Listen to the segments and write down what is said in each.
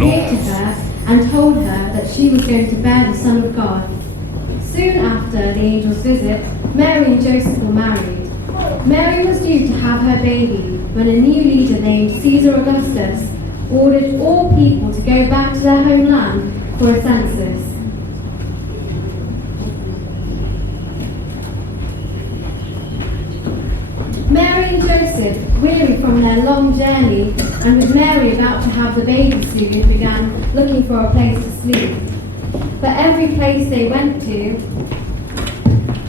appeared to her and told her that she was going to bear the Son of God. Soon after the angel's visit, Mary and Joseph were married. Mary was due to have her baby when a new leader named Caesar Augustus ordered all people to go back to their homeland for a census. Mary and Joseph, weary from their long journey, and with Mary about to have the baby soon, began looking for a place to sleep. But every place they went to,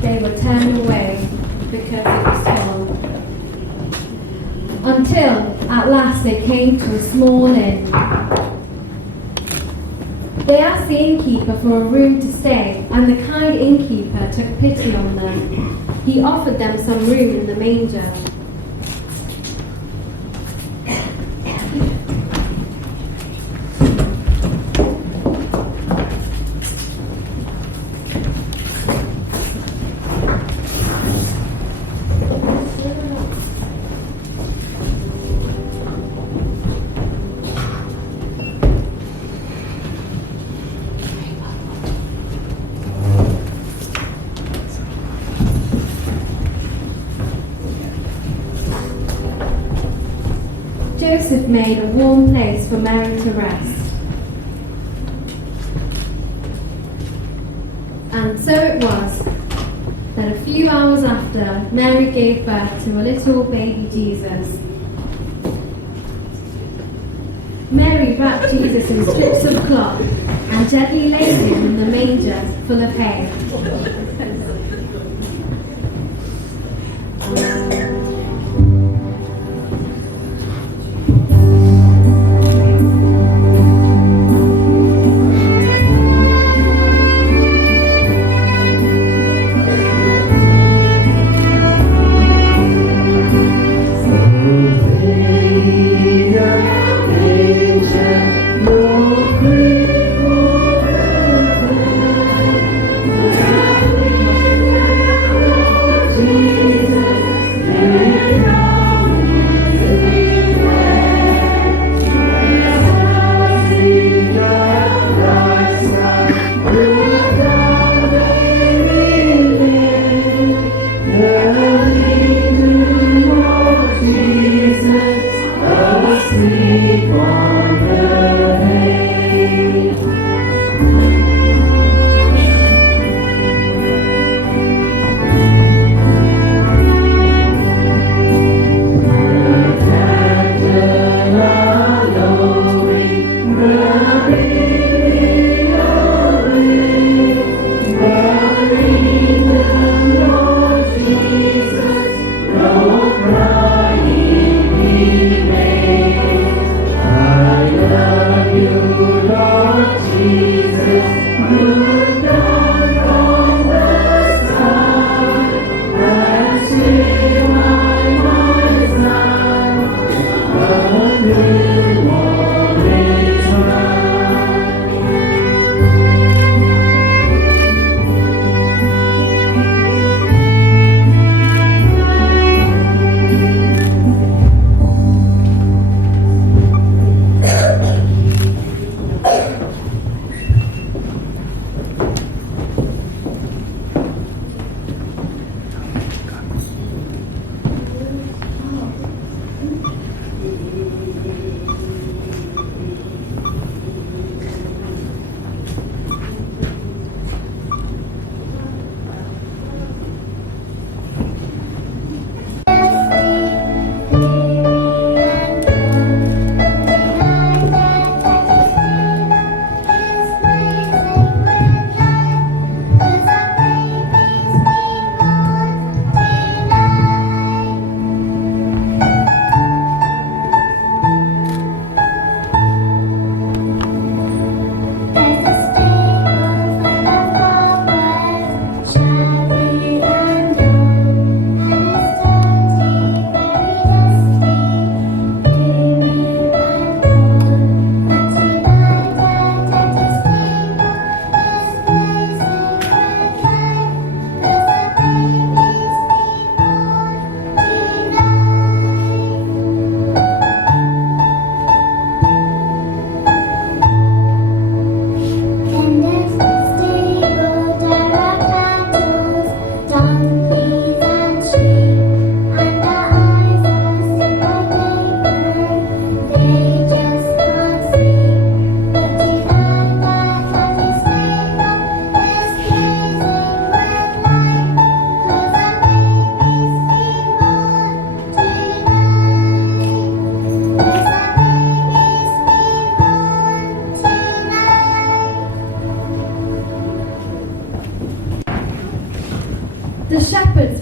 they were turned away because it was full. Until, at last, they came to a small inn. They asked the innkeeper for a room to stay, and the kind innkeeper took pity on them. He offered them some room in the manger. Joseph made a warm place for Mary to rest. And so it was that a few hours after, Mary gave birth to a little baby Jesus. Mary wrapped Jesus in strips of cloth and gently laid him in the manger full of hay.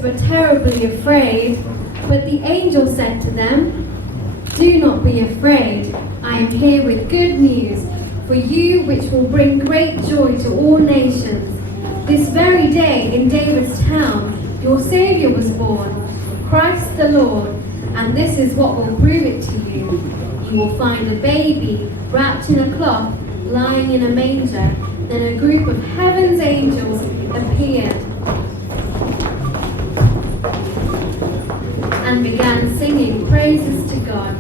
were terribly afraid. But the angel said to them, "Do not be afraid. I am here with good news for you, which will bring great joy to all nations. This very day in David's town, your Saviour was born, Christ the Lord, and this is what will prove it to you. You will find a baby wrapped in a cloth, lying in a manger." Then a group of heaven's angels appeared and began singing praises to God.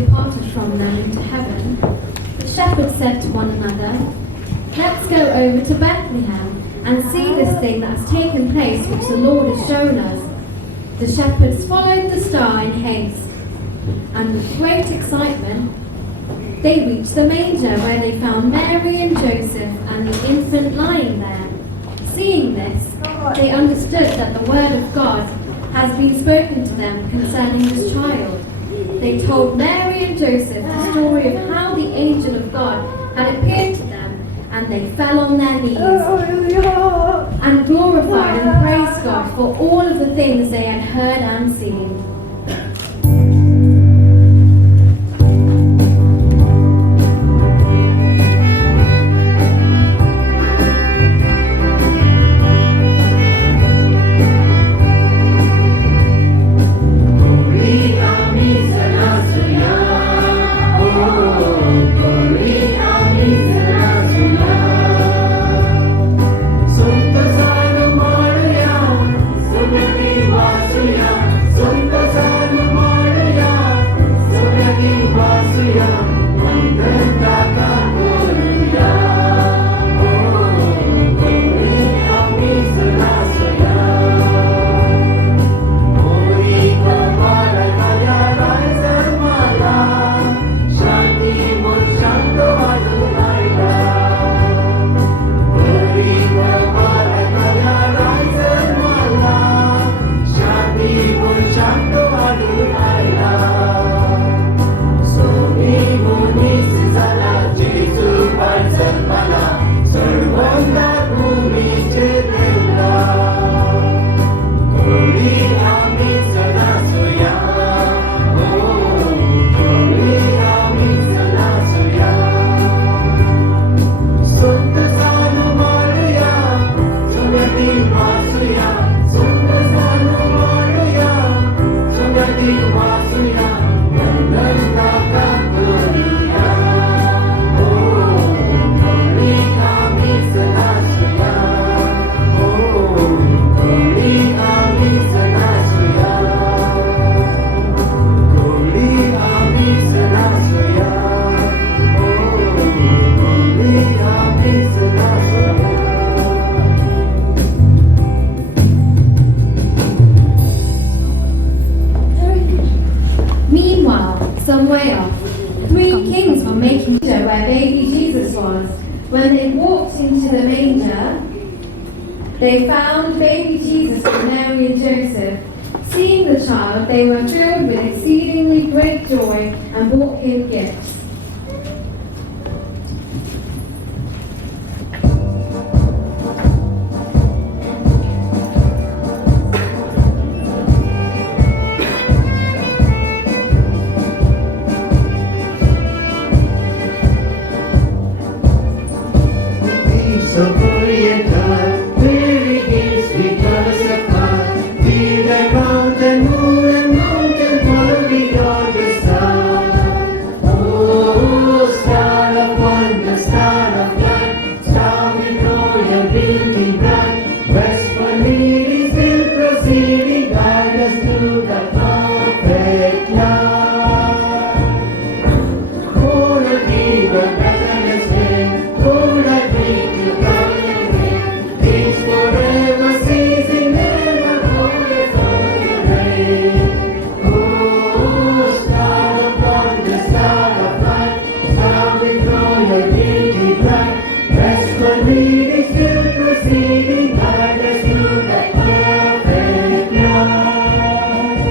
departed from them into heaven, the shepherds said to one another, "Let's go over to Bethlehem and see this thing that has taken place which the Lord has shown us." The shepherds followed the star in haste, and with great excitement they reached the manger where they found Mary and Joseph and the infant lying there. Seeing this, they understood that the word of God has been spoken to them concerning this child. They told Mary and Joseph the story of how the angel of God had appeared to them, and they fell on their knees and glorified and praised God for all of the things they had heard and seen. some way off. 3 kings were making sure where baby Jesus was. When they walked into the manger, they found baby Jesus with Mary and Joseph. Seeing the child, they were filled with exceedingly great joy and brought him gifts. So holy and God, weary gifts return us apart. Feel the mountain, moon and mountain, following all the star. Oh, star of wonder, star of light, star with royal beauty bright. Westward leading, still proceeding, guide us to the perfect light. Oh, the deeper, better than oh, I bring you things forever ceasing, never always on the rain. Oh, star of wonder, star of light, star with royal beauty bright. Westward leading, still proceeding, guide us to that perfect light.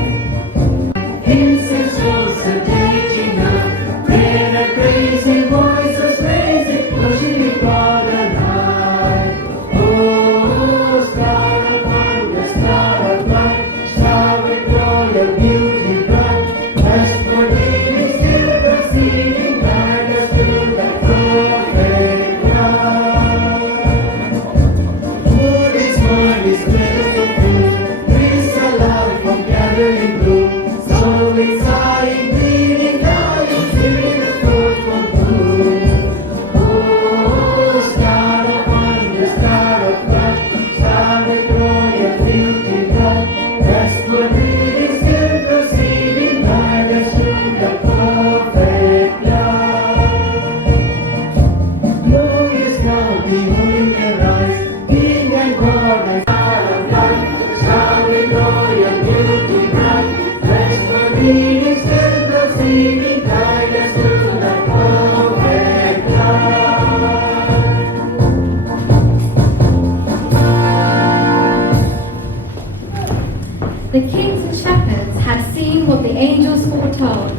Incense also taking up, then a crazy voices raising, worshiping God alive. Oh, star of wonder, star of light, star with royal beauty bright. Westward leading, still proceeding, guide us to that perfect light. Oh, this morning is blessed of you, breeze alive from gathering bloom. So exciting, bleeding, dying, still the fruitful bloom. Oh, star of wonder, star of light, star with royal beauty bright. Westward leading, still proceeding, guide us to the perfect light. Glorious now, beholding the rise, King and God and star of light, star with royal beauty bright. Westward leading, still proceeding, guide us to the perfect light. The kings and shepherds had seen what the angels foretold